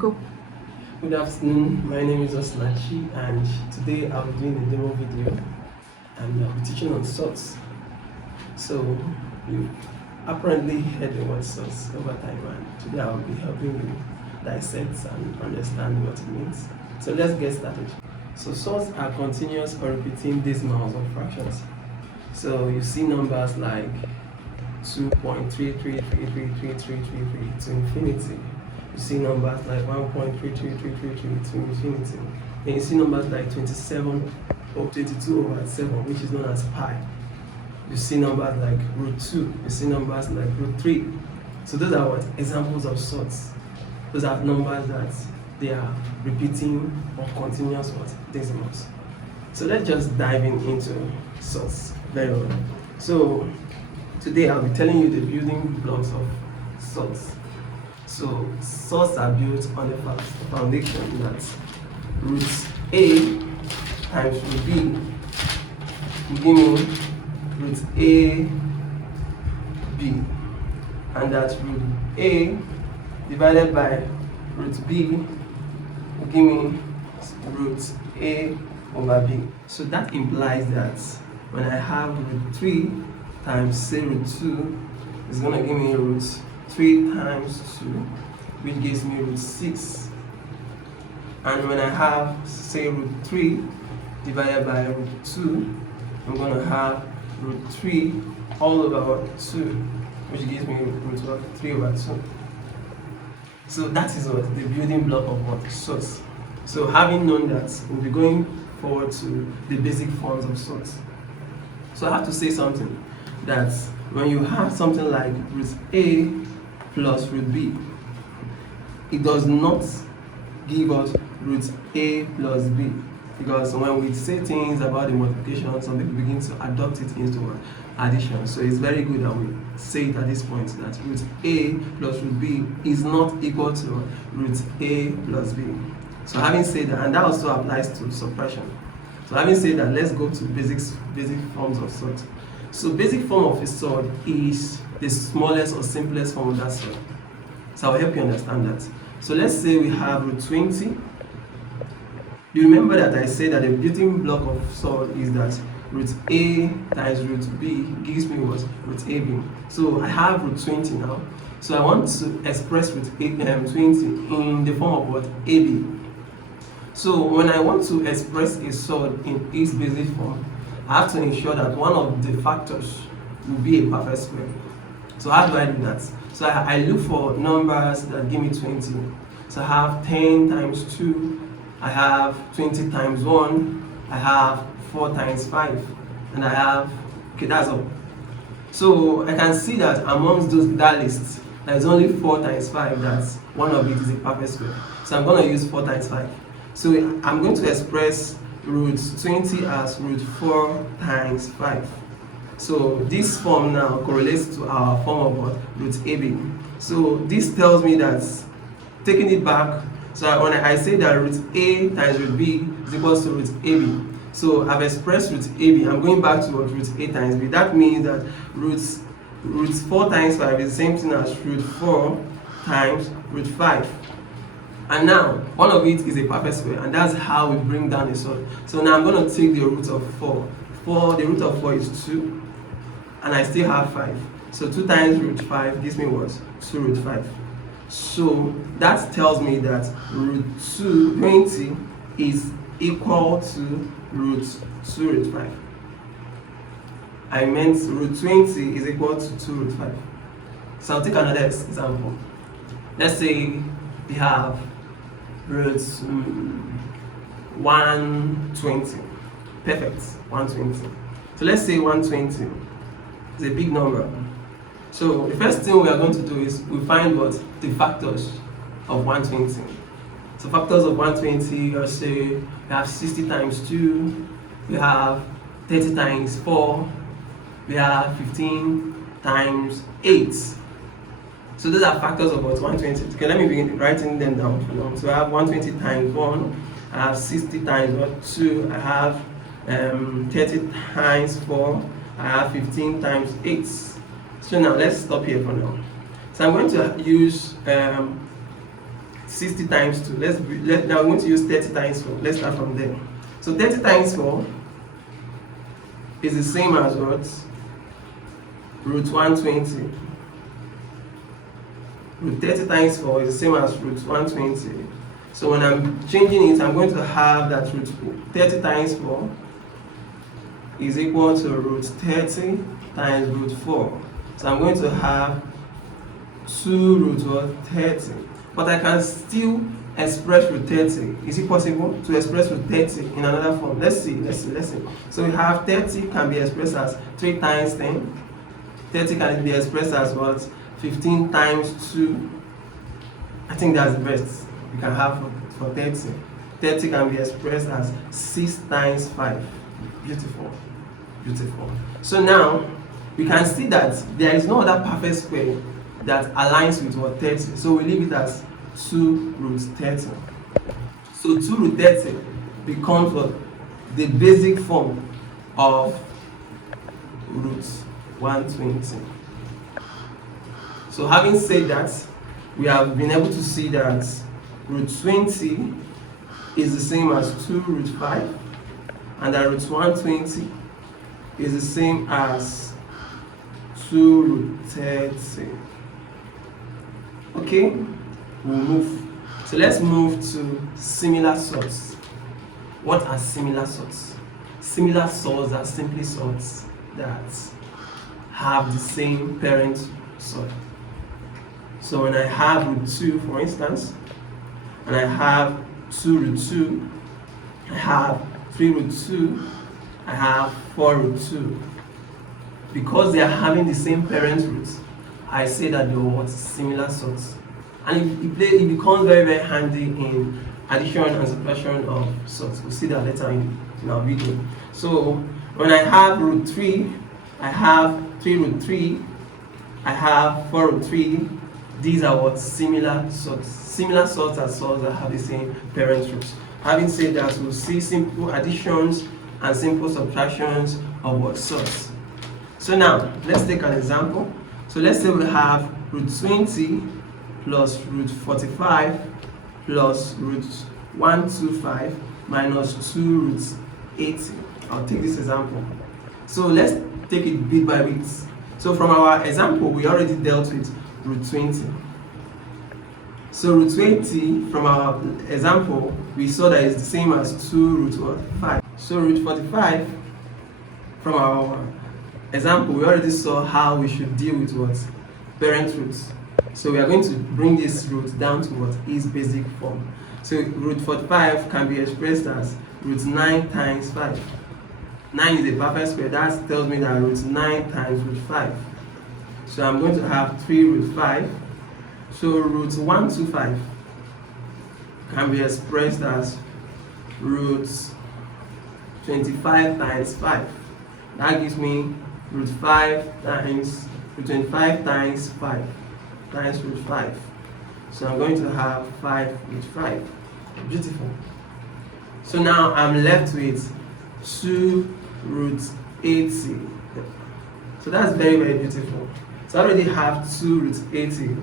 Go. Good afternoon, my name is Osnachi, and today I'll be doing a demo video and I'll be teaching on Surds. So you apparently heard the word Surds over time, and today I'll be helping you dissect and understand what it means. So let's get started. So Surds are continuous or repeating decimals of fractions. So you see numbers like 2.33333333 to infinity. You see numbers like 1.33333 to infinity. And you see numbers like 27 or 22 over 7, which is known as pi. You see numbers like root 2. You see numbers like root 3. So those are what? Examples of Surds. Those are numbers that they are repeating or continuous what? Decimals. So let's just dive into Surds very well. So today I'll be telling you the building blocks of Surds. So Surds are built on the foundation that root A times root B will give me root A B, and that root A divided by root B will give me root A over B. So that implies that when I have root 3 times say root 2, it's going to give me root 3 times 2, which gives me root 6. And when I have say root 3 divided by root 2, I'm going to have root 3 all over 2, which gives me root 3 over 2. So that is what the building block of what? Surds. So having known that, we'll be going forward to the basic forms of Surds. So I have to say something, that when you have something like root A plus root B, it does not give us root A plus B, because when we say things about the multiplication, some people begin to adopt it into addition. So it's very good that we say it at this point, that root A plus root B is not equal to root A plus B. So having said that, and that also applies to subtraction. So having said that, let's go to basic forms of Surds. So basic form of a Surd is the smallest or simplest form of that Surd. So I'll help you understand that. So let's say we have root 20. You remember that I said that the building block of Surd is that root A times root B gives me what? Root AB. So I have root 20 now. So I want to express root 20 in the form of what? AB. So when I want to express a Surd in its basic form, I have to ensure that one of the factors will be a perfect square. So how do I do that? So I look for numbers that give me 20. So I have 10 times 2, I have 20 times 1, I have 4 times 5, and I have, okay, that's all. So I can see that amongst that list, there's only 4 times 5, that's one of it is a perfect square. So I'm going to use 4 times 5. So I'm going to express root 20 as root 4 times 5. So this form now correlates to our form of what? Root AB. So this tells me that, taking it back, so when I say that root A times root B is equal to root AB. So I've expressed root AB. I'm going back to what? Root A times B. That means that root 4 times 5 is the same thing as root 4 times root 5. And now, one of it is a perfect square, and that's how we bring down a Surd. So now I'm going to take the root of 4. The root of 4 is 2, and I still have 5. So 2 times root 5 gives me what? 2 root 5. So that tells me that root 20 is equal to root 2 root 5. I meant root 20 is equal to 2 root 5. So I'll take another example. Let's say we have root 120. Perfect, 120. So let's say 120 is a big number. So the first thing we are going to do is we find what? The factors of 120. So factors of 120, let's say we have 60 times 2, we have 30 times 4, we have 15 times 8. So those are factors of what? 120. Okay, let me begin writing them down for now. So I have 120 times 1, I have 60 times 2, I have 30 times 4, I have 15 times 8. So now let's stop here for now. So I'm going to use 60 times 2. Now we're going to use 30 times 4. Let's start from there. So 30 times 4 is the same as what? Root 120. Root 30 times 4 is the same as root 120. So when I'm changing it, I'm going to have that root 30 times 4 is equal to root 30 times root 4. So I'm going to have 2 root 30. But I can still express root 30. Is it possible to express root 30 in another form? Let's see. So we have 30 can be expressed as 3 times 10. 30 can be expressed as what? 15 times 2. I think that's the best we can have for 30. 30 can be expressed as 6 times 5. Beautiful. So now we can see that there is no other perfect square that aligns with what 30. So we leave it as 2 root 30. So 2 root 30 becomes what? The basic form of root 120. So having said that, we have been able to see that root 20 is the same as 2 root 5, and that root 120 is the same as 2 root 30. Okay, we'll move. So let's move to similar sorts. What are similar sorts? Similar sorts are simply sorts that have the same parent sort. So when I have root 2, for instance, and I have 2 root 2, I have 3 root 2, I have 4 root 2. Because they are having the same parent root, I say that they are what? Similar sorts. And it becomes very, very handy in addition and subtraction of sorts. We'll see that later in our video. So when I have root 3, I have 3 root 3, I have 4 root 3. These are what? Similar sorts. Similar sorts are sorts that have the same parent roots. Having said that, we'll see simple additions and simple subtractions of what? Sorts. So now, let's take an example. So let's say we have root 20 plus root 45 plus root 125 minus 2 root 80. I'll take this example. So let's take it bit by bit. So from our example, we already dealt with root 20. So root 20 from our example, we saw that it's the same as 2 root 5. So root 45 from our example, we already saw how we should deal with what? Parent roots. So we are going to bring this root down to what? Its basic form. So root 45 can be expressed as root 9 times 5. 9 is a perfect square. That tells me that root 9 times root 5. So I'm going to have 3 root 5. So root 125 can be expressed as root 25 times 5. That gives me root 5 times root 25 times 5 times root 5. So I'm going to have 5 root 5. Beautiful. So now I'm left with 2 root 80. So that's very, very beautiful. So I already have 2 root 80.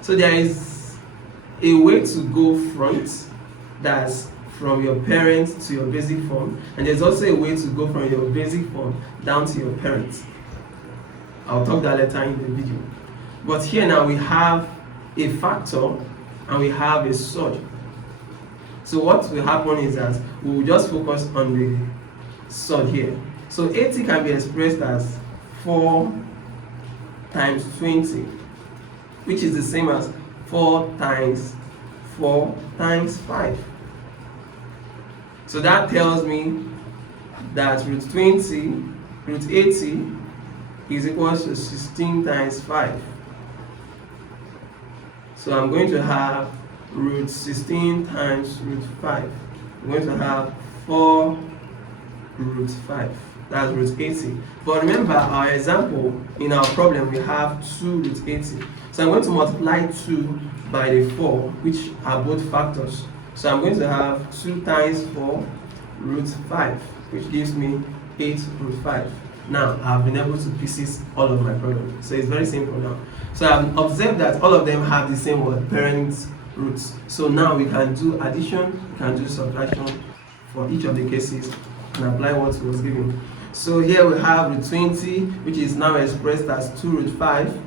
So there is a way to go front, that's from your parent to your basic form, and there's also a way to go from your basic form down to your parent. I'll talk that later in the video. But here now we have a factor and we have a surd. So what will happen is that we will just focus on the surd here. So 80 can be expressed as 4 times 20, which is the same as 4 times 4 times 5. So that tells me that root 80 is equal to 16 times 5. So I'm going to have root 16 times root 5. I'm going to have 4 root 5. That's root 80. But remember our example, in our problem we have 2 root 80. So I'm going to multiply 2 by the 4, which are both factors. So I'm going to have 2 times 4 root 5, which gives me 8 root 5. Now I've been able to pieces all of my problem. So it's very simple now. So I've observed that all of them have the same word, parent roots. So now we can do addition, we can do subtraction for each of the cases and apply what was given. So here we have root 20, which is now expressed as 2 root 5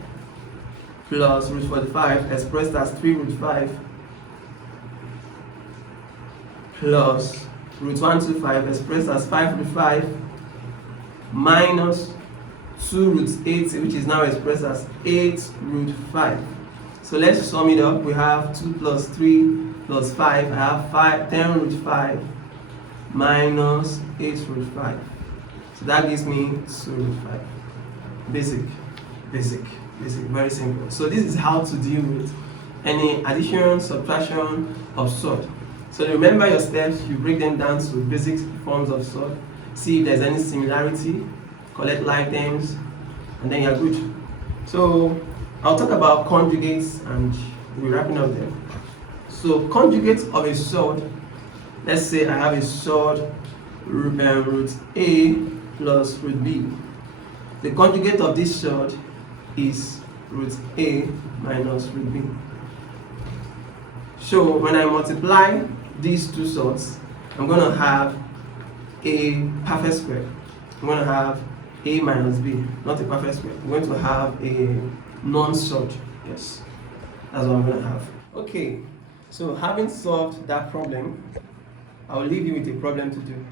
plus root 45 expressed as 3 root 5 plus root 125 expressed as 5 root 5 minus 2 root 80, which is now expressed as 8 root 5. So let's sum it up. We have 2 plus 3 plus 5. I have 10 root 5 minus 8 root 5. So that gives me 2 root 5. Basic, very simple. So this is how to deal with any addition, subtraction of sort. So remember your steps, you break them down to basic forms of sort, see if there's any similarity, collect like terms, and then you're good. So I'll talk about conjugates and we're wrapping up there. So conjugates of a surd, let's say I have a surd root A plus root B. The conjugate of this surd is root A minus root B. So when I multiply these two surds, I'm going to have a perfect square. I'm going to have A minus B, not a perfect square. I'm going to have a non-surd. Yes, that's what I'm going to have. Okay, so having solved that problem, I'll leave you with a problem to do.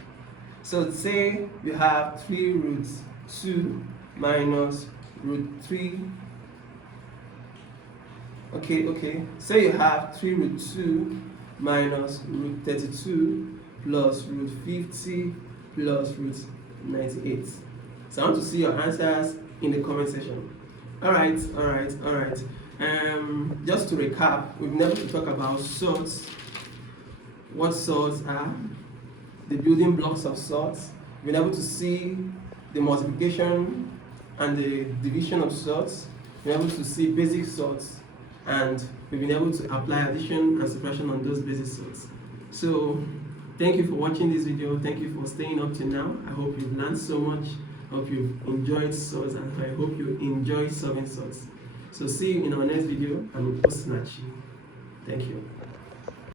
So say you have 3 root 2 minus root 3. Okay. Say you have 3 root 2 minus root 32 plus root 50 plus root 98. So I want to see your answers in the comment section. Alright. Just to recap, we've never to talk about surds, what surds are, the building blocks of surds. We've been able to see the multiplication and the division of surds. We've been able to see basic surds, and we've been able to apply addition and subtraction on those basic surds. So thank you for watching this video. Thank you for staying up to now. I hope you've learned so much. I hope you've enjoyed surds, and I hope you enjoy solving surds. So see you in our next video. I'm Osinachi. Thank you.